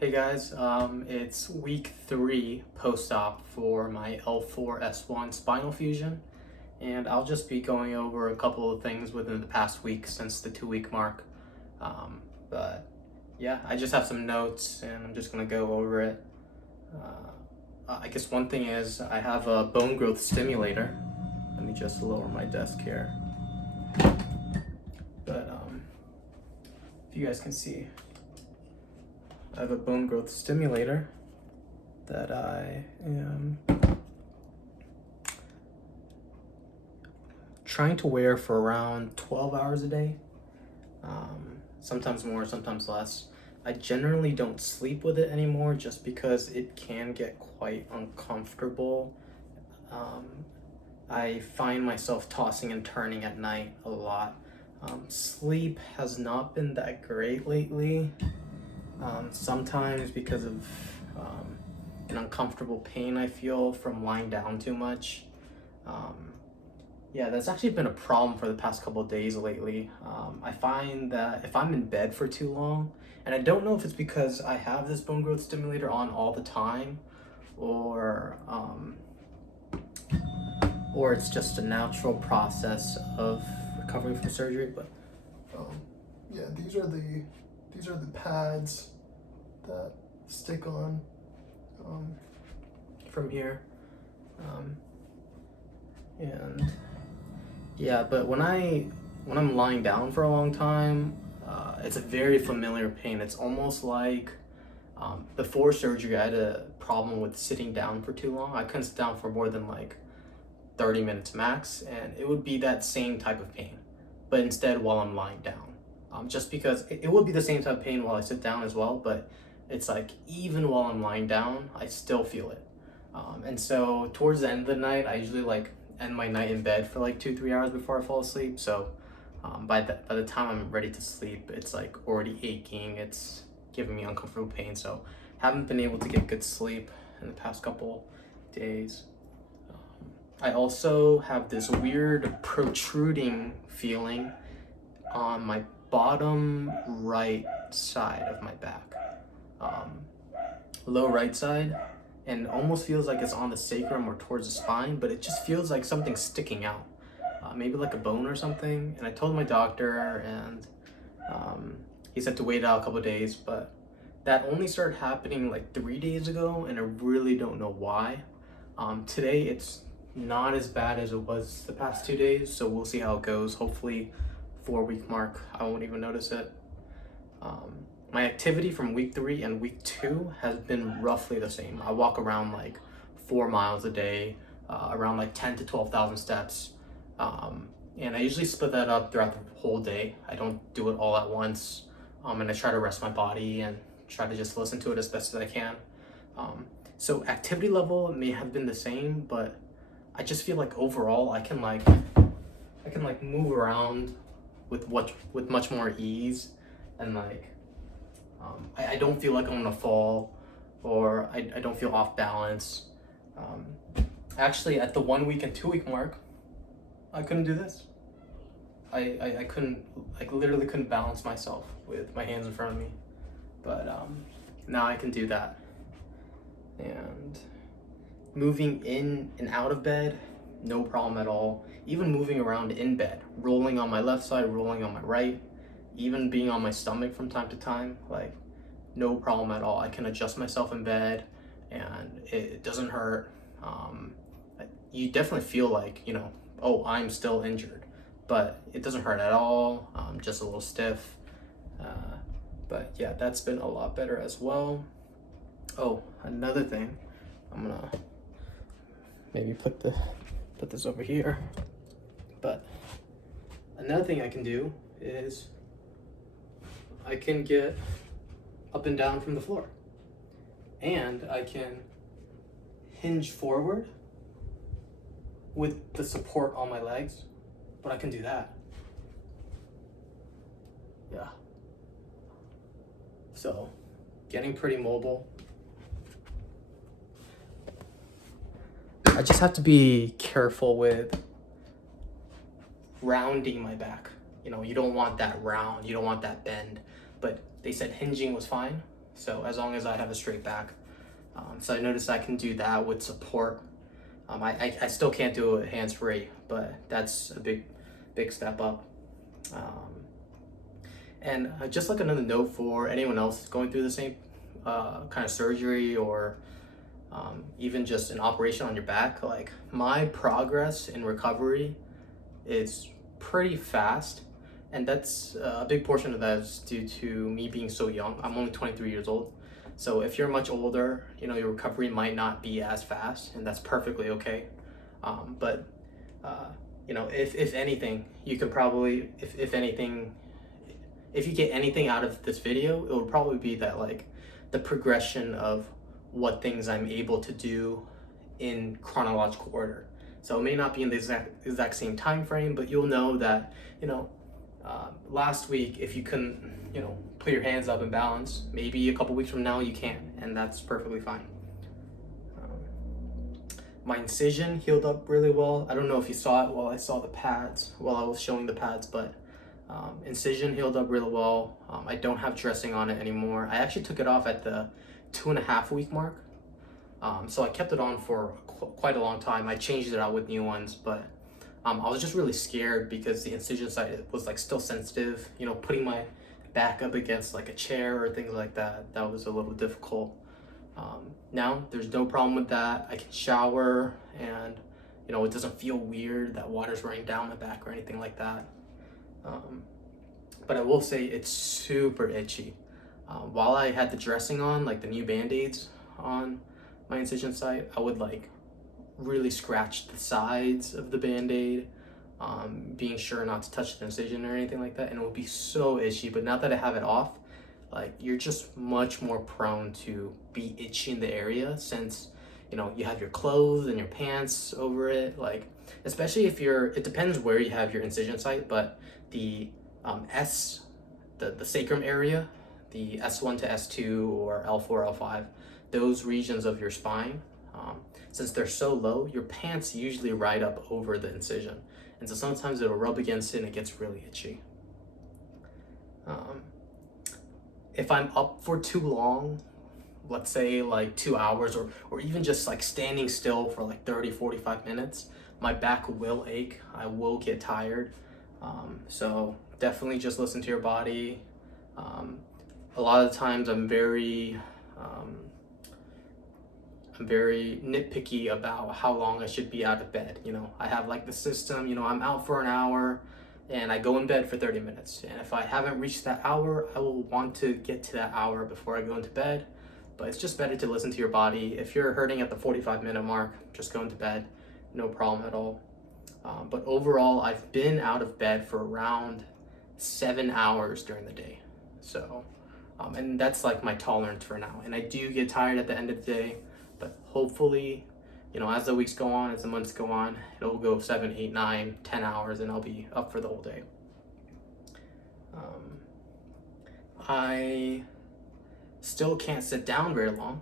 Hey guys, it's week 3 post-op for my L4-S1 spinal fusion, and I'll just be going over a couple of things within the past week since the 2-week mark. But yeah, I just have some notes and I'm just gonna go over it. I guess one thing is I have a bone growth stimulator. Let me just lower my desk here. But if you guys can see, I have a bone growth stimulator that I am trying to wear for around 12 hours a day, sometimes more, sometimes less. I generally don't sleep with it anymore just because it can get quite uncomfortable. I find myself tossing and turning at night a lot. Sleep has not been that great lately. Sometimes because of an uncomfortable pain I feel from lying down too much. Yeah, that's actually been a problem for the past couple of days lately. I find that if I'm in bed for too long, and I don't know if it's because I have this bone growth stimulator on all the time, or it's just a natural process of recovering from surgery. But yeah, these are the pads that stick on from here, and yeah, but when I'm lying down for a long time, it's a very familiar pain. It's almost like before surgery I had a problem with sitting down for too long. I couldn't sit down for more than like 30 minutes max, and it would be that same type of pain, but instead while I'm lying down. Just because it would be the same type of pain while I sit down as well, but it's like even while I'm lying down, I still feel it. And so towards the end of the night, I usually like end my night in bed for like 2-3 hours before I fall asleep. So by the time I'm ready to sleep, it's like already aching. It's giving me uncomfortable pain. So haven't been able to get good sleep in the past couple days. I also have this weird protruding feeling on my bottom right side of my back, low right side, and almost feels like it's on the sacrum or towards the spine, but it just feels like something's sticking out, maybe like a bone or something. And I told my doctor, and he said to wait out a couple of days, but that only started happening like 3 days ago, and I really don't know why. Today it's not as bad as it was the past 2 days, so we'll see how it goes. Hopefully 4-week mark I won't even notice it. My activity from week 3 and week 2 has been roughly the same. I walk around like 4 miles a day, around like 10 to 12,000 steps, and I usually split that up throughout the whole day. I don't do it all at once, and I try to rest my body and try to just listen to it as best as I can. So activity level may have been the same, but I just feel like overall I can move around with much more ease, and like I don't feel like I'm gonna fall, or I don't feel off balance. Actually, at the 1 week and 2 week mark, I couldn't do this. I couldn't, like, literally couldn't balance myself with my hands in front of me, but now I can do that. And moving in and out of bed, no problem at all. Even moving around in bed, rolling on my left side, rolling on my right, even being on my stomach from time to time, like, no problem at all. I can adjust myself in bed and it doesn't hurt. You definitely feel like, oh, I'm still injured, but it doesn't hurt at all. Just a little stiff. But yeah, that's been a lot better as well. Oh, another thing, I'm gonna maybe put this over here. But another thing I can do is I can get up and down from the floor, and I can hinge forward with the support on my legs, but I can do that. Yeah. So, getting pretty mobile. I just have to be careful with rounding my back. You don't want that round, you don't want that bend. But they said hinging was fine, So as long as I have a straight back. So I noticed I can do that with support. I still can't do it hands-free, but that's a big step up. And just like another note for anyone else going through the same kind of surgery, or even just an operation on your back, like my progress in recovery is pretty fast. And that's a big portion of that is due to me being so young. I'm only 23 years old. So if you're much older, your recovery might not be as fast, and that's perfectly okay. But if anything, you can probably, if anything, if you get anything out of this video, it would probably be that, like, the progression of what things I'm able to do in chronological order. So it may not be in the exact same time frame, but you'll know that, last week, if you couldn't, put your hands up and balance, maybe a couple weeks from now you can, and that's perfectly fine. My incision healed up really well. I don't know if you saw it while I saw the pads, while I was showing the pads, but incision healed up really well. I don't have dressing on it anymore. I actually took it off at the 2.5 week mark. So I kept it on for quite a long time. I changed it out with new ones, but I was just really scared because the incision site was like still sensitive. Putting my back up against like a chair or things like that, that was a little difficult. Now there's no problem with that. I can shower, and it doesn't feel weird that water's running down my back or anything like that. But I will say it's super itchy. While I had the dressing on, like the new band-aids on my incision site, I would like really scratch the sides of the band-aid, being sure not to touch the incision or anything like that, and it would be so itchy. But now that I have it off, like, you're just much more prone to be itchy in the area, since you have your clothes and your pants over it. Like, especially if it depends where you have your incision site, but the the sacrum area, the S1 to S2 or L4, L5, those regions of your spine, since they're so low, your pants usually ride up over the incision, and so sometimes it'll rub against it and it gets really itchy. If I'm up for too long, let's say like 2 hours, or even just like standing still for like 30-45 minutes, my back will ache. I will get tired. So definitely just listen to your body. A lot of the times I'm very nitpicky about how long I should be out of bed. I have like the system, I'm out for an hour and I go in bed for 30 minutes. And if I haven't reached that hour, I will want to get to that hour before I go into bed. But it's just better to listen to your body. If you're hurting at the 45-minute mark, just go into bed, no problem at all. But overall, I've been out of bed for around 7 hours during the day. So, and that's like my tolerance for now. And I do get tired at the end of the day, but hopefully, as the weeks go on, as the months go on, it'll go 7, 8, 9, 10 hours, and I'll be up for the whole day. I still can't sit down very long.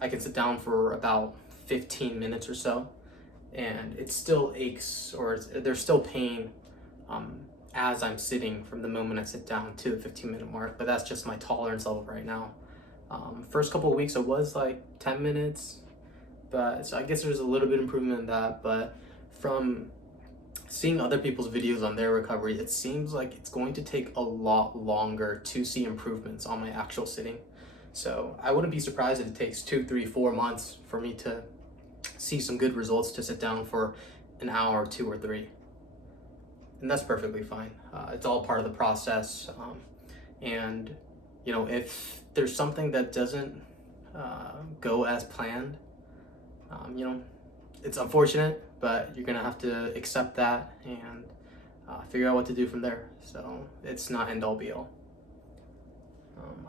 I can sit down for about 15 minutes or so, and it still aches, or there's still pain as I'm sitting from the moment I sit down to the 15-minute mark, but that's just my tolerance level right now. First couple of weeks it was like 10 minutes, but so I guess there's a little bit of improvement in that. But from seeing other people's videos on their recovery, it seems like it's going to take a lot longer to see improvements on my actual sitting. So I wouldn't be surprised if it takes 2, 3, 4 months for me to see some good results to sit down for an hour, 2 or 3. And that's perfectly fine. It's all part of the process. And if there's something that doesn't go as planned, it's unfortunate, but you're gonna have to accept that and figure out what to do from there. So it's not end all be all.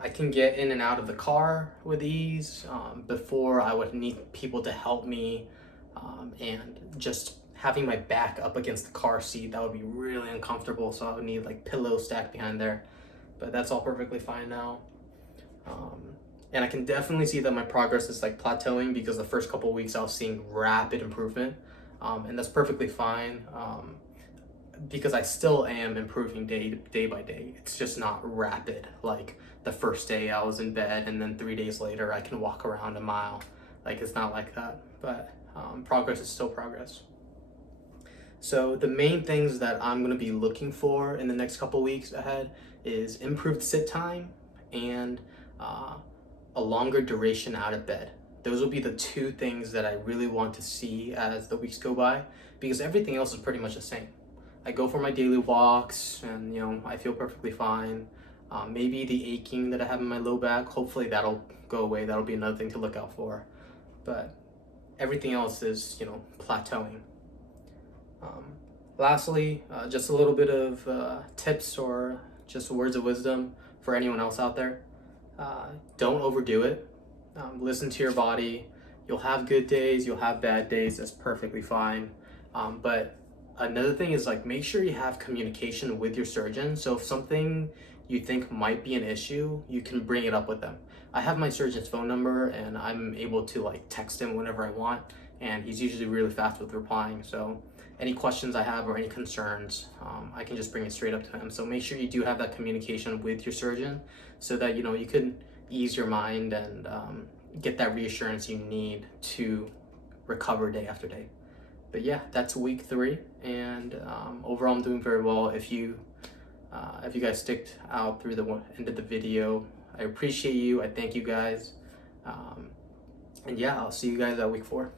I can get in and out of the car with ease. Before, I would need people to help me, and just having my back up against the car seat, that would be really uncomfortable, so I would need like pillows stacked behind there. But that's all perfectly fine now. And I can definitely see that my progress is like plateauing, because the first couple of weeks I was seeing rapid improvement, and that's perfectly fine. because I still am improving day by day. It's just not rapid. Like the first day I was in bed and then 3 days later I can walk around a mile. Like it's not like that, but progress is still progress. So the main things that I'm going to be looking for in the next couple weeks ahead is improved sit time and a longer duration out of bed. Those will be the two things that I really want to see as the weeks go by, because everything else is pretty much the same. I go for my daily walks and I feel perfectly fine. Maybe the aching that I have in my low back, hopefully that'll go away. That'll be another thing to look out for. But everything else is plateauing. Lastly, just a little bit of tips or just words of wisdom for anyone else out there. Don't overdo it. Listen to your body. You'll have good days, you'll have bad days. That's perfectly fine. But another thing is make sure you have communication with your surgeon. So if something you think might be an issue, you can bring it up with them. I have my surgeon's phone number and I'm able to text him whenever I want, and he's usually really fast with replying. So any questions I have or any concerns, I can just bring it straight up to him. So make sure you do have that communication with your surgeon so that you can ease your mind and get that reassurance you need to recover day after day. But yeah, that's week 3, and overall I'm doing very well. If you guys sticked out through the end of the video, I appreciate you. I thank you guys. And yeah, I'll see you guys at week 4.